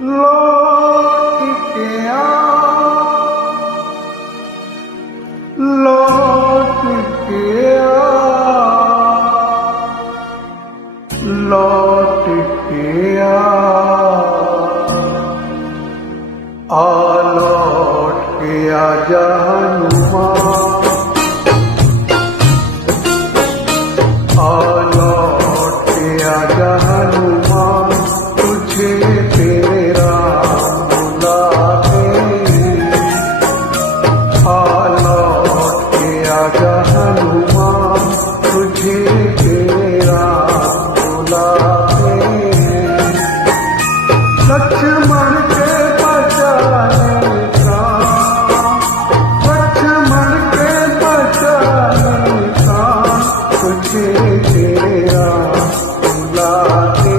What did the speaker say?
लौट के आ, लौट के आ, लौट के आ लौट के आजा हनुमान, लौट के आजा हनुमान, तुझे तेरे राम बुलाते। लौट के आजा हनुमान, तुझे तेरे राम बुलाते। लक्ष्मण के बचाने का, लक्ष्मण के बचाने का, तुझे तेरा बुलाते।